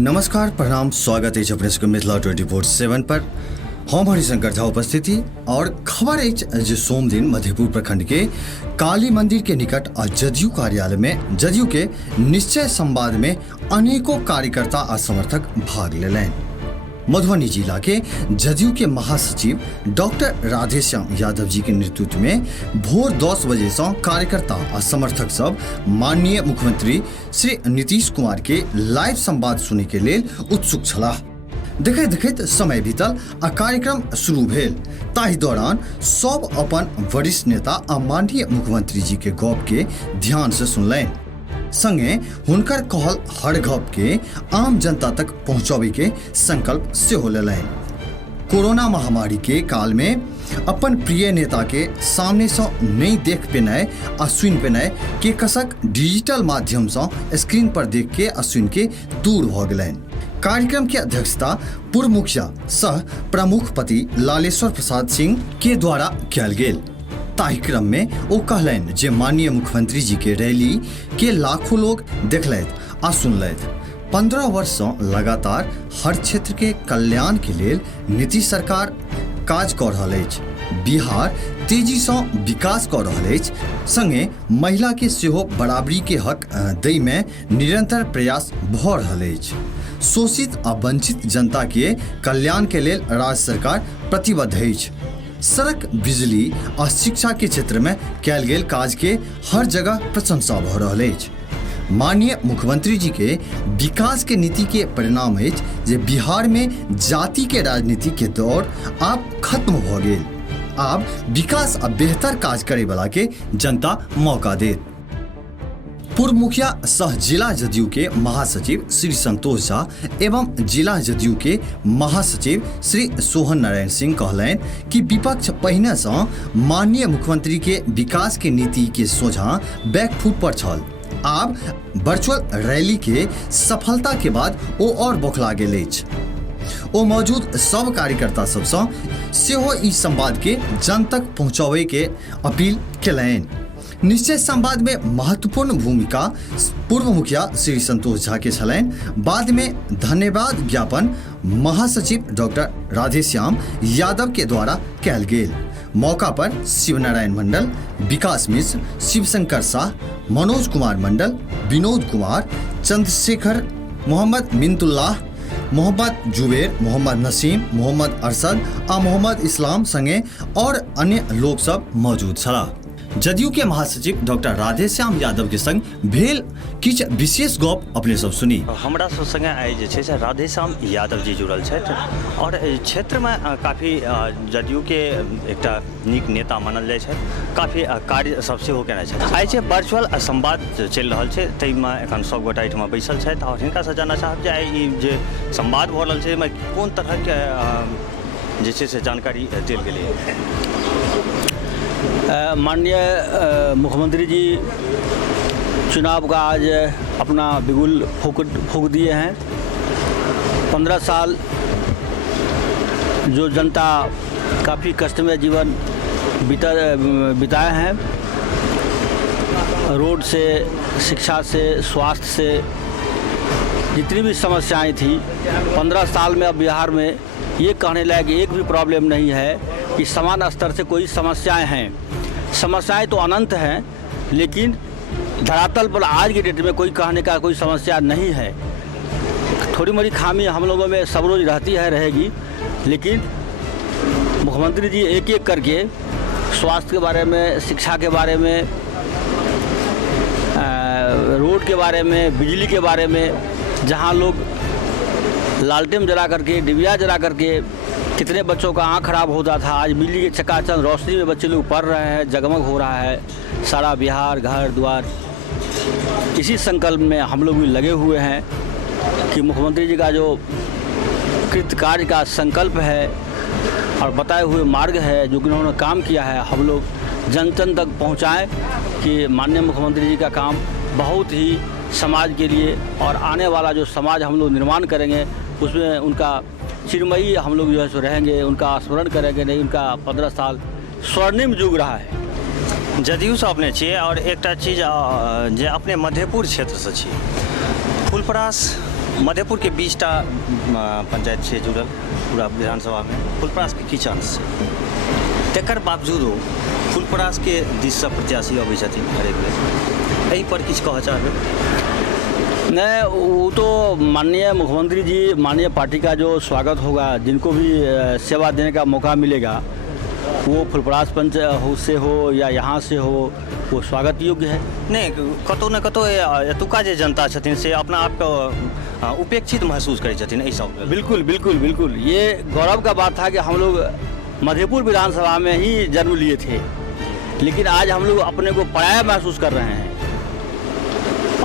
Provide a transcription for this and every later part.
नमस्कार प्रणाम स्वागत है अपने सबके मिथिला 24/7 पर। हम हरिशंकर झा उपस्थिति और खबर है जो सोम दिन मधेपुर प्रखंड के काली मंदिर के निकट जदयू कार्यालय में जदयू के निश्चय संवाद में अनेकों कार्यकर्ता और समर्थक भाग लेलैन। मधुबनी जिला के जदयू के महासचिव डॉक्टर राधेश्याम यादव जी के नेतृत्व में भोर 10 बजे से कार्यकर्ता और समर्थक सब माननीय मुख्यमंत्री श्री नीतीश कुमार के लाइव संवाद सुने के लिए उत्सुक छलाह। देखैत देखैत समय बीतल आ कार्यक्रम शुरू भेल। ताहि दौरान सब अपन वरिष्ठ नेता आ माननीय मुख्यमंत्री जी के गप के ध्यान से सुनलैन, संगे हुनकर कहल हर गप के आम जनता तक पहुंचावे के संकल्प से हो लेलैन। कोरोना महामारी के काल में अपन प्रिय नेता के सामने से नहीं देख पेनाय आ सुन पेनाय के कसक डिजिटल माध्यम से स्क्रीन पर देख के आ सुन के दूर भ गेलैन। कार्यक्रम की अध्यक्षता पूर्व मुखिया सह प्रमुख पति लालेश्वर प्रसाद सिंह के द्वारा कयल गेल। ताहि क्रम में वो कहलैन जे माननीय मुख्यमंत्री जी के रैली के लाखों लोग देखलैथ आ सुनलैथ। 15 वर्ष से लगातार हर क्षेत्र के कल्याण के लिए नीतीश सरकार काज कर रहल अछि। बिहार तेजी से विकास कर रहल अछि, संगे महिला के सेहो बराबरी के हक दै में निरंतर प्रयास भ रहल अछि। शोषित आ वंचित जनता के कल्याण के लिए राज्य सरकार प्रतिबद्ध अछि। सड़क, बिजली और शिक्षा के क्षेत्र में कयल गेल काज के हर जगह प्रशंसा भ रहल अछि। माननीय मुख्यमंत्री जी के विकास के नीति के परिणाम अछि जे बिहार में जाति के राजनीति के दौर आब खत्म भ गेल। आब विकास आ बेहतर काज करे वाला के जनता मौका देत। पूर्व मुखिया सह जिला जदयू के महासचिव श्री संतोष झा एवं जिला जदयू के महासचिव श्री सोहन नारायण सिंह कहलैन कि विपक्ष पहिने से माननीय मुख्यमंत्री के विकास के नीति के सोझा बैकफुट पर छल। आब वर्चुअल रैली के सफलता के बाद ओ और बौखला गेल अछि। ओ मौजूद सब कार्यकर्ता सबसँ सेहो ई संवाद के जन तक पहुँचावे के अपील केलैन। निश्चय संवाद में महत्वपूर्ण भूमिका पूर्व मुखिया श्री संतोष झा के छलैन। बाद में धन्यवाद ज्ञापन महासचिव डॉक्टर राधेश्याम यादव के द्वारा कयल गेल। मौका पर शिवनारायण मंडल, विकास मिश्र, शिवशंकर शाह, मनोज कुमार मंडल, विनोद कुमार, चंद्रशेखर, मोहम्मद मिंतुल्लाह, मोहम्मद जुबेर, मोहम्मद नसीम, मोहम्मद अरशद आ मोहम्मद इस्लाम संगे और अन्य लोग सब मौजूद छलाह। जदयू के महासचिव डॉक्टर राधेश्याम यादव के संग भेल किछ विशेष गप अपने सब सुनी। हमरा सब संगे आइ जे छै से राधेश्याम यादव जी जुड़ल छथि और क्षेत्र में काफी जदयू के एकटा नीक नेता मानल जाइ छै। काफी कार्य सब सेहो केने छथि। आइ जे वर्चुअल संवाद चलि रहल छै ताहि में एखन सब गोटा एहिठाम बैसल छथि और हिनका से जानना चाहब जे आइ जे संवाद भ रहल छै में कोन तरह के जे छै से जानकारी देल गेलै। माननीय मुख्यमंत्री जी चुनाव का आज अपना बिगुल फूंक दिए हैं। 15 साल जो जनता काफ़ी कष्टमय जीवन बिताए हैं, रोड से, शिक्षा से, स्वास्थ्य से, जितनी भी समस्याएं थी 15 साल में अब बिहार में ये कहने लायक एक भी प्रॉब्लम नहीं है कि समान स्तर से कोई समस्याएं हैं। समस्याएं तो अनंत हैं, लेकिन धरातल पर आज की डेट में कोई कहने का कोई समस्या नहीं है। थोड़ी मोड़ी खामी हम लोगों में सब रोज रहती है, रहेगी, लेकिन मुख्यमंत्री जी एक एक करके स्वास्थ्य के बारे में, शिक्षा के बारे में, रोड के बारे में, बिजली के बारे में, जहां लोग लालटेन जला करके, डिबिया जला करके कितने बच्चों का आँख खराब होता था, आज बिजली के चकाचौंध रोशनी में बच्चे लोग पढ़ रहे हैं, जगमग हो रहा है सारा बिहार, घर द्वार। इसी संकल्प में हम लोग भी लगे हुए हैं कि मुख्यमंत्री जी का जो कृत कार्य का संकल्प है और बताए हुए मार्ग है, जो कि उन्होंने काम किया है, हम लोग जन जन तक पहुँचाएँ कि माननीय मुख्यमंत्री जी का काम बहुत ही समाज के लिए और आने वाला जो समाज हम लोग निर्माण करेंगे उसमें उनका चिरमयी हम लोग जो है सो रहेंगे, उनका स्मरण करेंगे। नहीं, उनका 15 साल स्वर्णिम युग रहा है। जदयू से अपने छियै और एकटा चीज जे अपने मधेपुर क्षेत्र से छी, फुलपरास मधेपुर के 20टा पंचायत से जुड़ल पूरा विधानसभा में फुलपरास के की चांस छै तकर बावजूदो फुलपरास के दिस से प्रत्याशी अबै छथिन हरेक बेर एहि पर किछु कहऽ चाहबै? नहीं, वो तो माननीय मुख्यमंत्री जी, माननीय पार्टी का जो स्वागत होगा, जिनको भी सेवा देने का मौका मिलेगा, वो फुलपरास पंच से हो या यहाँ से हो, वो स्वागत योग्य है। नहीं, कतौ न कतौ एतुका जे जनता छथिन से अपना आपके उपेक्षित महसूस करै छथिन एहि सब। बिल्कुल बिल्कुल बिल्कुल, ये गौरव का बात था कि हम लोग मधेपुर विधानसभा में ही जन्म लिए थे, लेकिन आज हम लोग अपने को पराया महसूस कर रहे हैं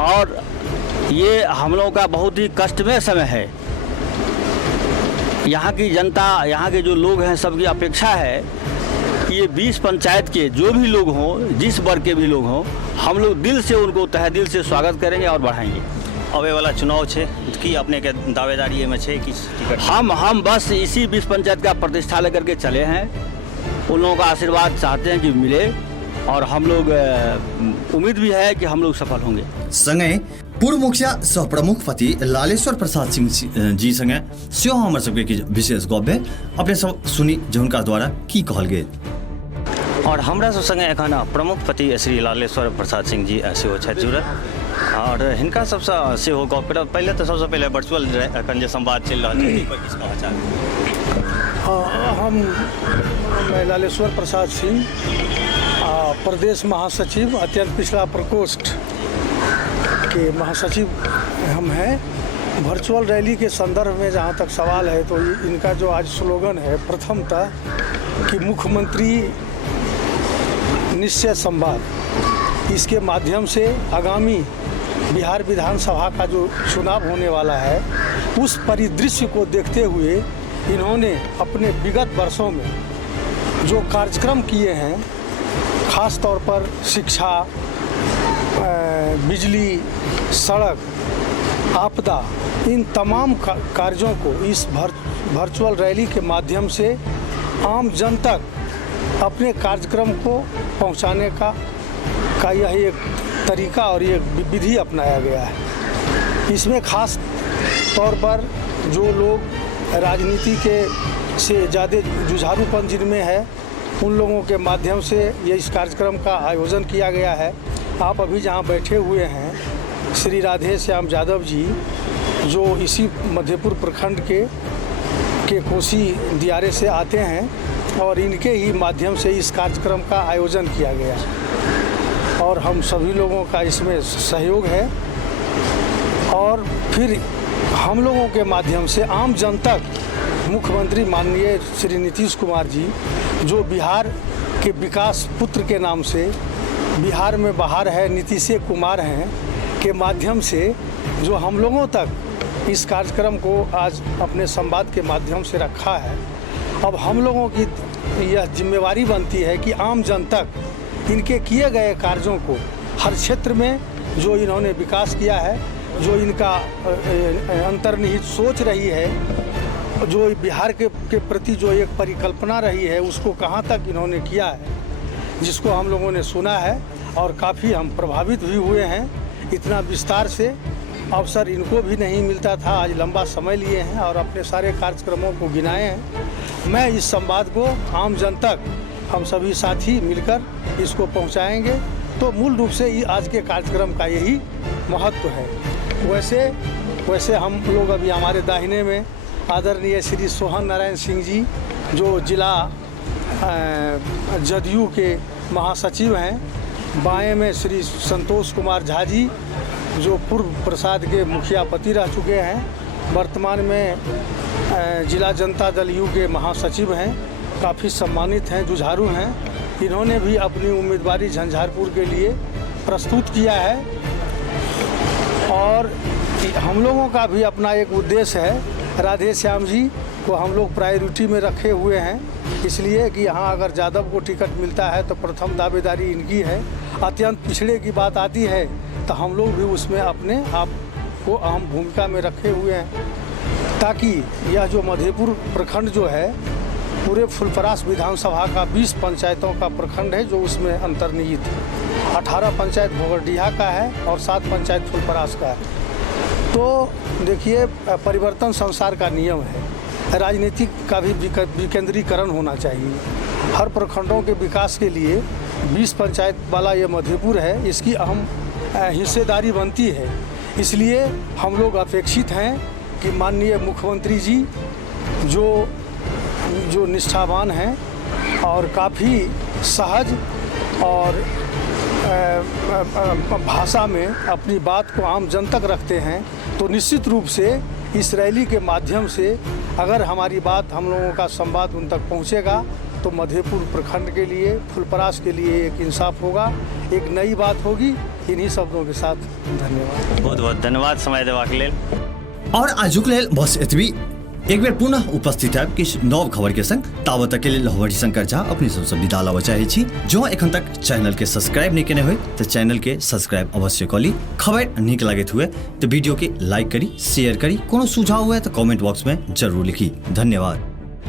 और ये हम लोगों का बहुत ही कष्टमय समय है। यहाँ की जनता, यहाँ के जो लोग हैं, सबकी अपेक्षा है कि ये 20 पंचायत के जो भी लोग हों, जिस वर्ग के भी लोग हों, हम लोग दिल से उनको तहे दिल से स्वागत करेंगे और बढ़ाएंगे। आवे वाला चुनाव है कि अपने के दावेदारी में है कि टिकट? हम बस इसी 20 पंचायत का प्रतिष्ठा लेकर के चले हैं। उन लोगों का आशीर्वाद चाहते हैं कि मिले और हम लोग उम्मीद भी है कि हम लोग सफल होंगे। संगे पूर्व मुखिया सह प्रमुख पति लालेश्वर प्रसाद सिंह जी संगे सेहो हमर सबके की विशेष गप है, अपने सब सुनी जे हुनका द्वारा की कहल गेल। और हमरा सब संगे एखन प्रमुख पति श्री लालेश्वर प्रसाद सिंह जी सेहो छथि जुड़ल और हिनका सबसँ सेहो गप करब। पहले तो सबसे पहले वर्चुअल एखन जे संवाद चलि रहल छै एहि पर किछु कहऽ चाहब? मैं लालेश्वर प्रसाद सिंह, प्रदेश महासचिव, अत्यंत पिछड़ा प्रकोष्ठ के महासचिव हम हैं। वर्चुअल रैली के संदर्भ में जहाँ तक सवाल है तो इनका जो आज स्लोगन है प्रथमतः कि मुख्यमंत्री निश्चय संवाद, इसके माध्यम से आगामी बिहार विधानसभा का जो चुनाव होने वाला है उस परिदृश्य को देखते हुए इन्होंने अपने विगत वर्षों में जो कार्यक्रम किए हैं, खास तौर पर शिक्षा, बिजली, सड़क, आपदा, इन तमाम कार्यों को इस वर्चुअल रैली के माध्यम से आम जन तक अपने कार्यक्रम को पहुंचाने का यह एक तरीका और ये विधि अपनाया गया है। इसमें खास तौर पर जो लोग राजनीति के से ज़्यादा जुझारूपन जिनमें है, उन लोगों के माध्यम से ये इस कार्यक्रम का आयोजन किया गया है। आप अभी जहाँ बैठे हुए हैं, श्री राधे श्याम यादव जी, जो इसी मधेपुर प्रखंड के कोसी दियारे से आते हैं और इनके ही माध्यम से इस कार्यक्रम का आयोजन किया गया और हम सभी लोगों का इसमें सहयोग है। और फिर हम लोगों के माध्यम से आम जन तक मुख्यमंत्री माननीय श्री नीतीश कुमार जी, जो बिहार के विकास पुत्र के नाम से बिहार में बाहर है, नीतीश कुमार हैं, के माध्यम से जो हम लोगों तक इस कार्यक्रम को आज अपने संवाद के माध्यम से रखा है। अब हम लोगों की यह जिम्मेवारी बनती है कि आम जन तक इनके किए गए कार्यों को हर क्षेत्र में जो इन्होंने विकास किया है, जो इनका अंतर्निहित सोच रही है, जो बिहार के प्रति जो एक परिकल्पना रही है, उसको कहाँ तक इन्होंने किया है, जिसको हम लोगों ने सुना है और काफ़ी हम प्रभावित भी हुए हैं। इतना विस्तार से अवसर इनको भी नहीं मिलता था, आज लंबा समय लिए हैं और अपने सारे कार्यक्रमों को गिनाए हैं। मैं इस संवाद को आम जन तक हम सभी साथी मिलकर इसको पहुंचाएंगे, तो मूल रूप से आज के कार्यक्रम का यही महत्व है। वैसे हम लोग अभी हमारे दाहिने में आदरणीय श्री सोहन नारायण सिंह जी, जो जिला जदयू के महासचिव हैं, बाएं में श्री संतोष कुमार झा जी, जो पूर्व प्रसाद के मुखिया पति रह चुके हैं, वर्तमान में जिला जनता दल यू के महासचिव हैं, काफ़ी सम्मानित हैं, जुझारू हैं। इन्होंने भी अपनी उम्मीदवारी झंझारपुर के लिए प्रस्तुत किया है और हम लोगों का भी अपना एक उद्देश्य है। राधे श्याम जी को हम लोग प्रायोरिटी में रखे हुए हैं, इसलिए कि यहाँ अगर यादव को टिकट मिलता है तो प्रथम दावेदारी इनकी है। अत्यंत पिछड़े की बात आती है तो हम लोग भी उसमें अपने आप को अहम भूमिका में रखे हुए हैं, ताकि यह जो मधेपुर प्रखंड जो है पूरे फुलपरास विधानसभा का 20 पंचायतों का प्रखंड है, जो उसमें अंतर्निहित 18 पंचायत भोगरडीहा का है और 7 पंचायत फुलपरास का है। तो देखिए, परिवर्तन संसार का नियम है। राजनीतिक का भी विकेंद्रीकरण होना चाहिए। हर प्रखंडों के विकास के लिए 20 पंचायत वाला ये मधेपुर है, इसकी अहम हिस्सेदारी बनती है। इसलिए हम लोग अपेक्षित हैं कि माननीय मुख्यमंत्री जी जो निष्ठावान हैं और काफ़ी सहज और भाषा में अपनी बात को आम जन तक रखते हैं, तो निश्चित रूप से इस रैली के माध्यम से अगर हमारी बात, हम लोगों का संवाद उन तक पहुंचेगा तो मधेपुर प्रखंड के लिए, फुलपरास के लिए एक इंसाफ होगा, एक नई बात होगी। इन्हीं शब्दों के साथ धन्यवाद। बहुत बहुत धन्यवाद समय देवा के लिए। और आजुक लेल बस एतबी। एक बेर पुनः उपस्थित है किछ नव खबर के संग। ताबत तक के लेल हरिशंकर झा अपनी सबसे विदा लेबऽ चाहै छी। जो एखन तक चैनल के सब्सक्राइब नहीं केने होय तो चैनल के सब्सक्राइब अवश्य कऽ ली। खबर नीक लागैत हुए तो वीडियो के लाइक करी, शेयर करी। कोनो सुझाव हुए तो कमेंट बॉक्स में जरूर लिखी। धन्यवाद।